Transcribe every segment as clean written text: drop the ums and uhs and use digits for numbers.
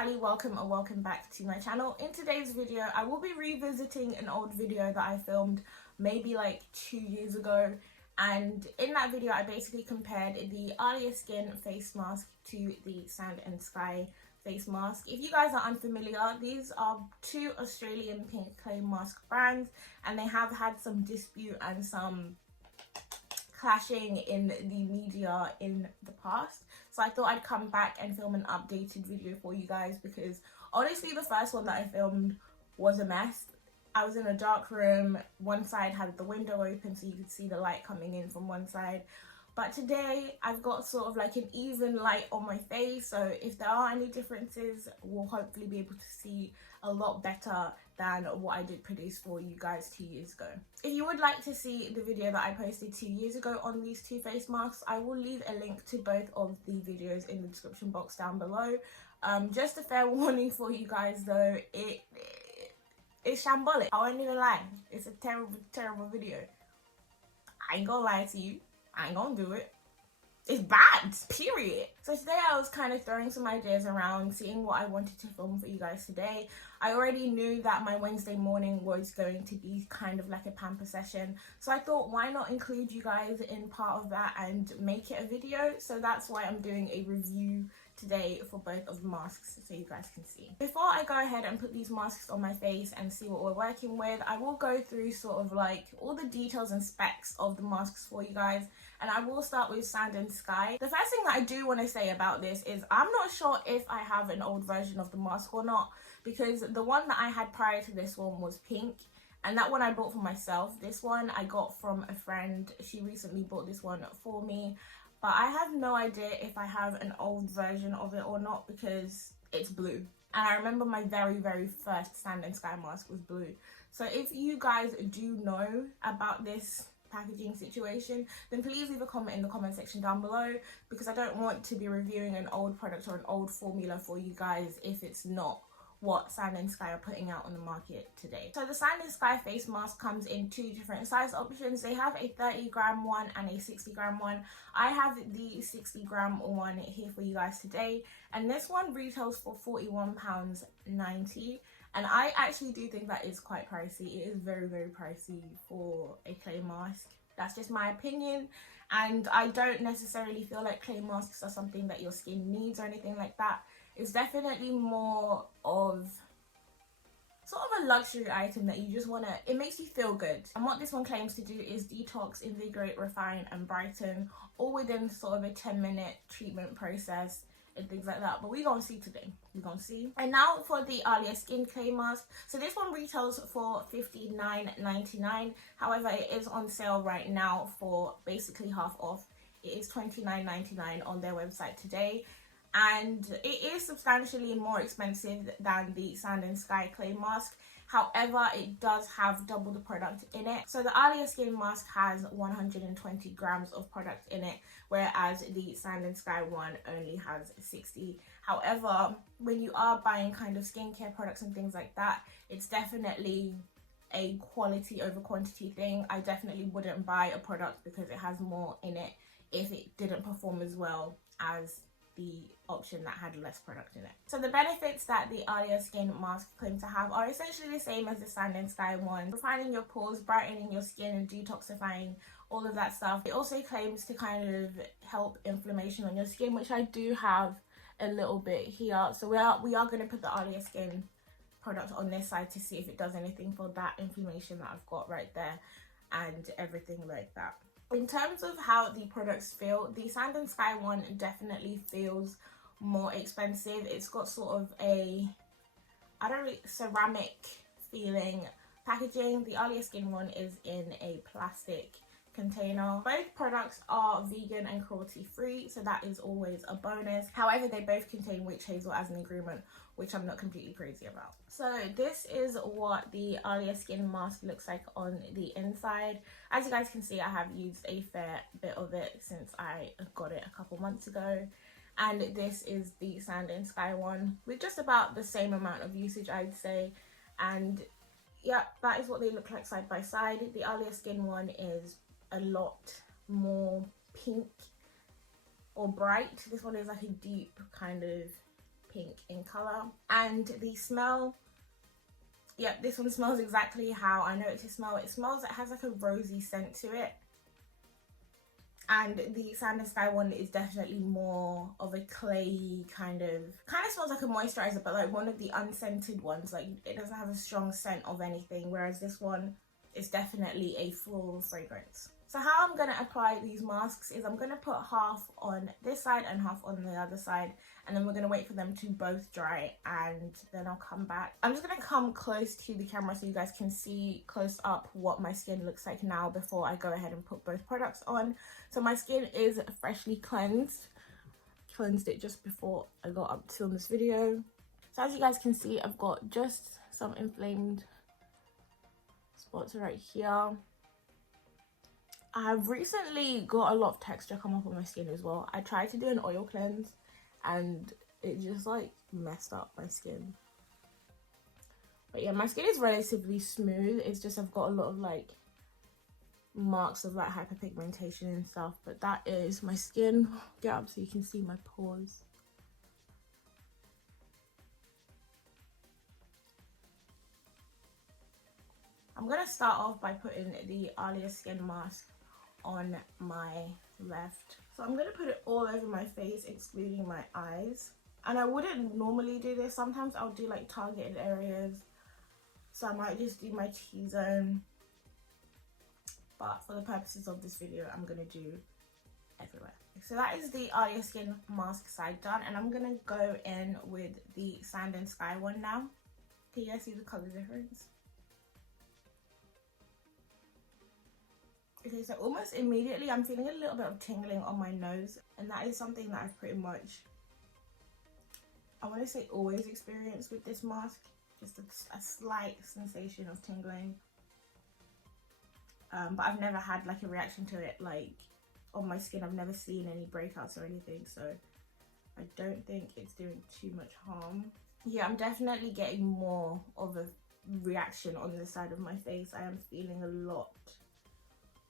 Ali, welcome or welcome back to my channel. In today's video I will be revisiting an old video that I filmed maybe like 2 years ago, and in that video I basically compared the Alya Skin face mask to the Sand and Sky face mask. If you guys are unfamiliar, these are two Australian pink clay mask brands and they have had some dispute and some clashing in the media in the past, so I thought I'd come back and film an updated video for you guys, because honestly the first one that I filmed was a mess. I was in a dark room, one side had the window open so you could see the light coming in from one side, but today I've got sort of like an even light on my face, so if there are any differences we'll hopefully be able to see a lot better than what I did produce for you guys 2 years ago. If you would like to see the video that I posted 2 years ago on these two face masks, I will leave a link to both of the videos in the description box down below. Just a fair warning for you guys though, it's shambolic. I won't even lie, it's a terrible video. I ain't gonna lie to you, I ain't gonna do it. It's bad, period. So today I was kind of throwing some ideas around, seeing what I wanted to film for you guys today. I already knew that my Wednesday morning was going to be kind of like a pamper session, so I thought why not include you guys in part of that and make it a video. So that's why I'm doing a review today for both of the masks so you guys can see. Before I go ahead and put these masks on my face and see what we're working with, I will go through sort of like all the details and specs of the masks for you guys, and I will start with Sand and Sky. The first thing that I do want to say about this is I'm not sure if I have an old version of the mask or not, because the one that I had prior to this one was pink, and that one I bought for myself. This one I got from a friend, she recently bought this one for me, but I have no idea if I have an old version of it or not because it's blue. And I remember my very first Sand and Sky mask was blue. So if you guys do know about this packaging situation, then please leave a comment in the comment section down below, because I don't want to be reviewing an old product or an old formula for you guys if it's not what Sand and Sky are putting out on the market today. So the Sand and Sky face mask comes in two different size options. They have a 30-gram one and a 60-gram one. I have the 60-gram one here for you guys today, and this one retails for £41.90, and I actually do think that is quite pricey. It is very pricey for a clay mask. That's just my opinion, and I don't necessarily feel like clay masks are something that your skin needs or anything like that. It's definitely more of sort of a luxury item that you just want to, it makes you feel good. And what this one claims to do is detox, invigorate, refine and brighten, all within sort of a 10-minute treatment process and things like that. But we're gonna see today, we're gonna see. And now for the Alya Skin clay mask. So this one retails for $59.99. However, it is on sale right now for basically half off. It is $29.99 on their website today, and it is substantially more expensive than the Sand and Sky clay mask. However, it does have double the product in it. So the Alya Skin mask has 120 grams of product in it, whereas the Sand and Sky one only has 60. However, when you are buying kind of skincare products and things like that, it's definitely a quality over quantity thing. I definitely wouldn't buy a product because it has more in it if it didn't perform as well as the option that had less product in it. So the benefits that the Alya Skin mask claim to have are essentially the same as the Sand and Sky one: refining your pores, brightening your skin and detoxifying, all of that stuff. It also claims to kind of help inflammation on your skin, which I do have a little bit here. So we are going to put the Alya Skin product on this side to see if it does anything for that inflammation that I've got right there and everything like that. In terms of how the products feel, the Sand and Sky one definitely feels more expensive. It's got sort of a, ceramic feeling packaging. The Alya Skin one is in a plastic container. Both products are vegan and cruelty free, so that is always a bonus. However, they both contain witch hazel as an ingredient, which I'm not completely crazy about. So this is what the Alya Skin mask looks like on the inside. As you guys can see, I have used a fair bit of it since I got it a couple months ago, and this is the Sand and Sky one with just about the same amount of usage, I'd say. And yeah, that is what they look like side by side. The Alya Skin one is a lot more pink or bright. This one is like a deep kind of pink in colour. And the smell, yep, this one smells exactly how I know it to smell. It smells, it has like a rosy scent to it. And the Sand and Sky one is definitely more of a clayey kind of smells like a moisturizer, but like one of the unscented ones. Like it doesn't have a strong scent of anything, whereas this one is definitely a full fragrance. So how I'm going to apply these masks is I'm going to put half on this side and half on the other side, and then we're going to wait for them to both dry, and then I'll come back. I'm just going to come close to the camera so you guys can see close up what my skin looks like now before I go ahead and put both products on. So my skin is freshly cleansed. Cleansed it just before I got up to film this video. So as you guys can see, I've got just some inflamed spots right here. I've recently got a lot of texture come up on my skin as well. I tried to do an oil cleanse and it just like messed up my skin. But yeah, my skin is relatively smooth. It's just I've got a lot of like marks of like hyperpigmentation and stuff. But that is my skin. Get up so you can see my pores. I'm gonna start off by putting the Alya Skin mask on my left. So I'm gonna put it all over my face, excluding my eyes. And I wouldn't normally do this. Sometimes I'll do like targeted areas. So I might just do my T-zone. But for the purposes of this video, I'm gonna do everywhere. So that is the Alya Skin mask side done. And I'm gonna go in with the Sand and Sky one now. Can you guys see the color difference? Okay, so almost immediately I'm feeling a little bit of tingling on my nose, and that is something that I've pretty much, I want to say, always experienced with this mask. Just a slight sensation of tingling, but I've never had like a reaction to it like on my skin. I've never seen any breakouts or anything, so I don't think it's doing too much harm. Yeah, I'm definitely getting more of a reaction on this side of my face. I am feeling a lot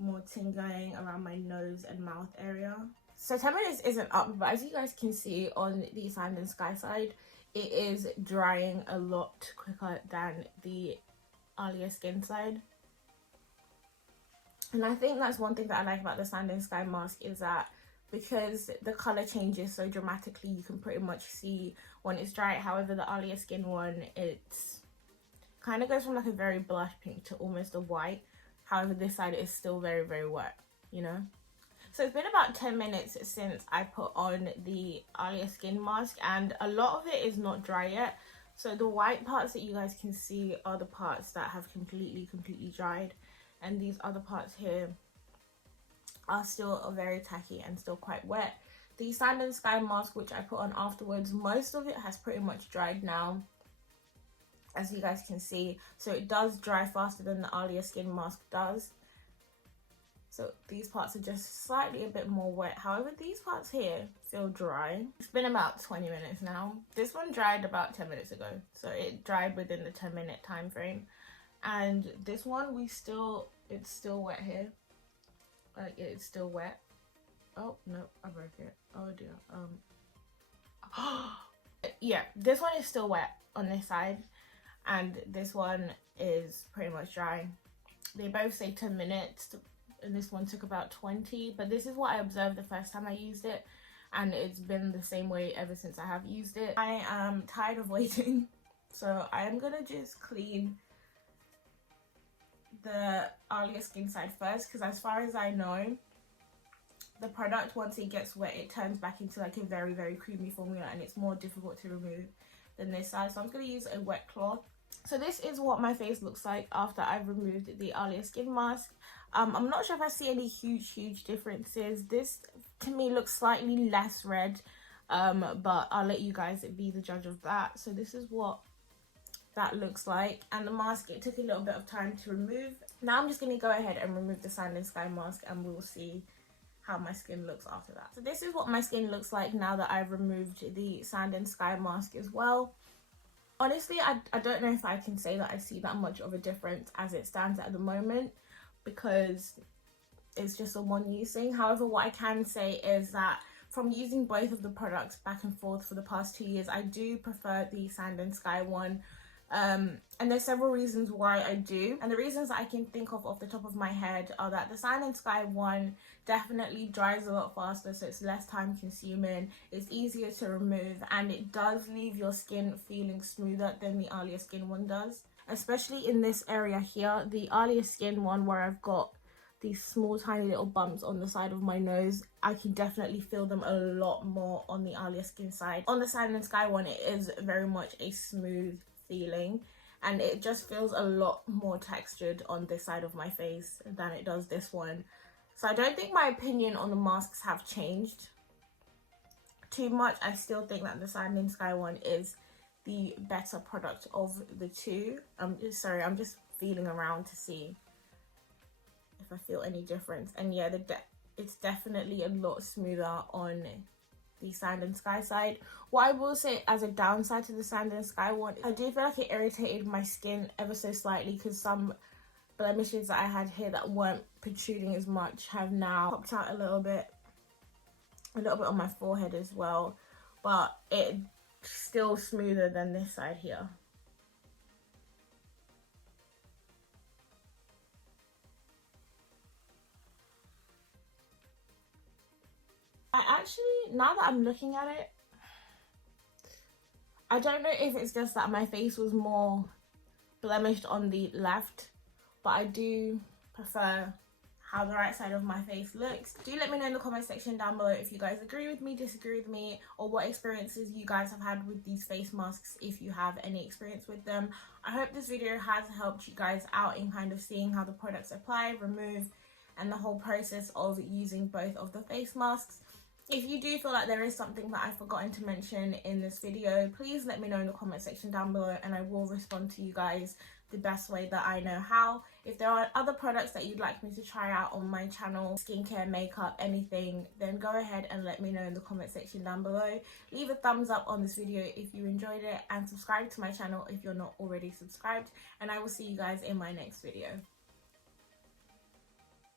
more tingling around my nose and mouth area. So 10 minutes isn't up, but as you guys can see on the Sand and Sky side, it is drying a lot quicker than the Alya Skin side. And I think that's one thing that I like about the Sand and Sky mask, is that because the color changes so dramatically, you can pretty much see when it's dry. However, the Alya Skin one, it's kind of goes from like a very blush pink to almost a white. However, this side is still very, very wet, you know? So it's been about 10 minutes since I put on the Alya Skin mask, and a lot of it is not dry yet. So the white parts that you guys can see are the parts that have completely dried. And these other parts here are still very tacky and still quite wet. The Sand and Sky mask, which I put on afterwards, most of it has pretty much dried now, as you guys can see. So it does dry faster than the Alya Skin mask does. So these parts are just slightly a bit more wet. However, these parts here feel dry. It's been about 20 minutes now. This one dried about 10 minutes ago. So it dried within the 10-minute time frame. And this one, it's still wet here. Like, it's still wet. Oh, no, I broke it. Oh dear. Yeah, this one is still wet on this side. And this one is pretty much dry. They both say 10 minutes, and this one took about 20. But this is what I observed the first time I used it, and it's been the same way ever since I have used it. I am tired of waiting, so I am gonna just clean the Alya Skin side first, because as far as I know, the product, once it gets wet, it turns back into like a very, very creamy formula, and it's more difficult to remove than this side. So I'm just gonna use a wet cloth. So this is what my face looks like after I've removed the Alya Skin mask. I'm not sure if I see any huge differences. This to me looks slightly less red, but I'll let you guys be the judge of that. So this is what that looks like, and the mask, it took a little bit of time to remove. Now I'm just going to go ahead and remove the Sand and Sky mask, and we'll see how my skin looks after that. So this is what my skin looks like now that I've removed the Sand and Sky mask as well. Honestly, I don't know if I can say that I see that much of a difference as it stands at the moment, because it's just a one-use thing. However, what I can say is that from using both of the products back and forth for the past 2 years, I do prefer the Sand and Sky one. And there's several reasons why I do, and the reasons I can think of off the top of my head are that the Sand and Sky one definitely dries a lot faster, so it's less time consuming, it's easier to remove, and it does leave your skin feeling smoother than the Alya Skin one does, especially in this area here. The Alya Skin one, where I've got these small tiny little bumps on the side of my nose, I can definitely feel them a lot more on the Alya Skin side. On the Sand and Sky one, it is very much a smooth feeling, and it just feels a lot more textured on this side of my face than it does this one. So I don't think my opinion on the masks have changed too much. I still think that the Sand and Sky one is the better product of the two. I'm just feeling around to see if I feel any difference, and yeah, it's definitely a lot smoother on the Sand and Sky side. What I will say as a downside to the Sand and Sky one, I do feel like it irritated my skin ever so slightly, because some blemishes that I had here that weren't protruding as much have now popped out a little bit on my forehead as well, but it's still smoother than this side here. I actually, now that I'm looking at it, I don't know if it's just that my face was more blemished on the left, but I do prefer how the right side of my face looks. Do let me know in the comment section down below if you guys agree with me, disagree with me, or what experiences you guys have had with these face masks, if you have any experience with them. I hope this video has helped you guys out in kind of seeing how the products apply, remove, and the whole process of using both of the face masks. If you do feel like there is something that I've forgotten to mention in this video, please let me know in the comment section down below, and I will respond to you guys the best way that I know how. If there are other products that you'd like me to try out on my channel, skincare, makeup, anything, then go ahead and let me know in the comment section down below. Leave a thumbs up on this video if you enjoyed it, and subscribe to my channel if you're not already subscribed, and I will see you guys in my next video.